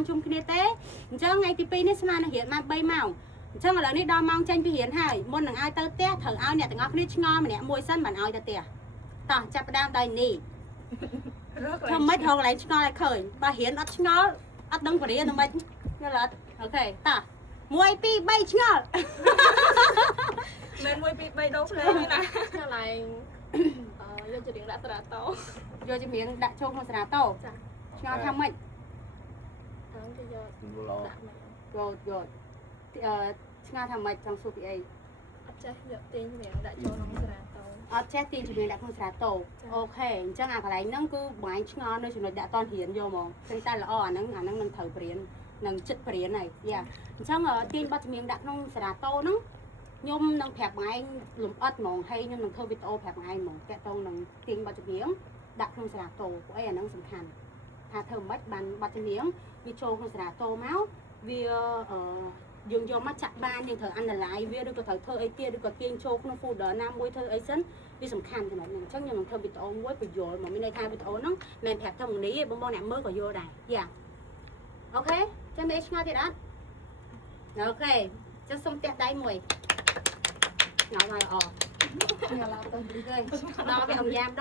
តជុំគ្នាទេអញ្ចឹងថ្ងៃទី2នេះស្មាននឹងរៀនបាន3ម៉ោងអញ្ចឹងឥឡូវនេះដល់ម៉ោងចេញពីរៀនហើយមុននឹងឲ្យទៅផ្ទះត្រូវឲ្យអ្នកទាំងអស់គ្នាឆ្ងល់ម្នាក់មួយសិនមិនឲ្យទៅផ្ទះតោះចាប់ផ្ដើមដោយនេះធ្វើម៉េចរកកន្លែងឆ្ងល់ឲ្យឃើញបើរៀនអត់ឆ្ងល់អត់ដឹងបរិយាទៅម៉េចយល់អត់អូខេតោះ1 2 3ឆ្ងល់មិន1 2 3ដូរភ្លេងណាឆ្ងល់ឡើងយកជារៀងដាក់ត្រាតោយកជំនាញដាក់ចូលក្នុងស្រាតោចាឆ្ងល់ថាម៉េចតាមគេយកដាក់មកយកឆ្ងល់ថាម៉េចចង់សួរពីអីអត់ចេះយកទាញជំនាញដាក់ចូលក្នុងស្រាតោអត់ចេះទាញជំនាញដាក់ក្នុងស្រាតោអូខេអញ្ចឹងអាកន្លែងហ្នឹងគឺបងឯងឆ្ងល់នៅចំណុចដាក់តនរៀនយកមកព្រោះតែល្អអាហ្នឹងនឹងត្រូវព្រៀននឹងចិត្តព្រៀនហើយយ៉ាអញ្ចឹងទាញប័ណ្ណជំនាញដាក់ក្នុងស្រាតោហ្នឹងខ្ញុំនឹងប្រាប់បងឯងលំអិតហ្មងហើយខ្ញុំនឹងធ្វើវីដេអូប្រាប់បងឯងហ្មងតាក់ទងនឹងទាញប័ណ្ណជំនាញដាក់ក្នុងស្រាតោព្រោះអីអាហ្នឹងសំខាន់ថាធ្វើមិនបានប័ណ្ណជំនាញវាចូលក្នុងស្រាតោមកវាយើងយកមកចាក់បានយើងត្រូវ analyze វាឬក៏ត្រូវធ្វើអីទៀតឬក៏ទាញចូលក្នុង folder ណាមួយធ្វើអីសិនវាសំខាន់ចំណុចហ្នឹងអញ្ចឹងខ្ញុំនឹងធ្វើវីដេអូមួយបញ្យល់មកមានន័យថាវីដេអូហ្នឹងមិនប្រាប់តែមួយនេះទេបងអ្នកមើលក៏យល់ដែរយ៉ាអូខេចាំមេឆ្ងល់ទៀតអត់អូខេចាំសុំផ្ទះដៃមួយឆ្ងល់ហើយល្អឆ្ងល់ឡើងទៅដល់វាអង្គយ៉ាម